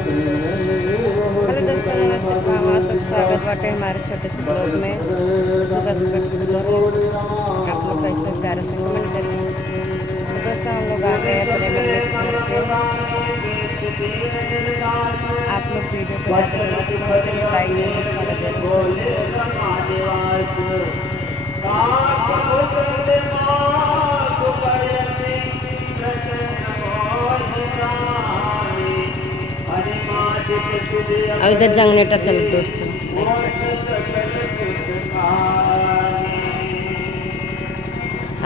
Hello दोस्तों, नमस्ते प्रणाम। सब स्वागत बाटे हमारे छोटे से ब्लॉग में। सुबह सुबह के ब्लॉग में आप लोग कैसे प्यारे से कमेंट करिए। तो दोस्तों, हम लोग आ गए अपने मम्मी के घर पे। आप लोग वीडियो को ज़्यादा ज़्यादा सपोर्ट करिए, लाइक कमेंट फॉलो जरूर करिए। और इधर जनरेटर चल दोस्तों, देख सकते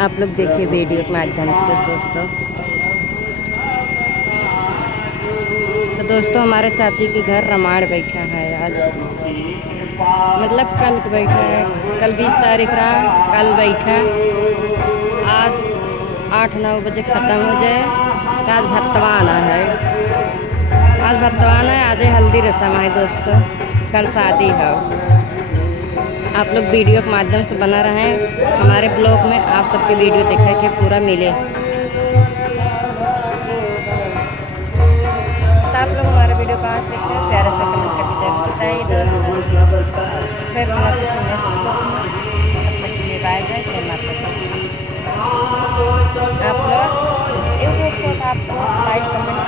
आप लोग, देखिए वीडियो के माध्यम से दोस्तों। तो दोस्तों, हमारे चाची के घर रामायण बैठा है आज, मतलब कल बैठा है। कल 20 तारीख रहा, कल बैठा। आज 8-9 बजे ख़त्म हो जाए। तो आज भत्तवाना है, आज भत्तवाना है। आज हल्दी रस्म है दोस्तों, कल शादी है। आप लोग वीडियो के माध्यम से बना रहे हैं हमारे ब्लॉग में, आप सबकी वीडियो देखे के पूरा मिले। तो आप लोग हमारे वीडियो को आज देखते हैं, प्यारे से कमेंट करके जरूर बताइए दोस्तों। फिर बाय बाय, जय माता दी। आप लोग एक शॉट आप लोग लाइक कमेंट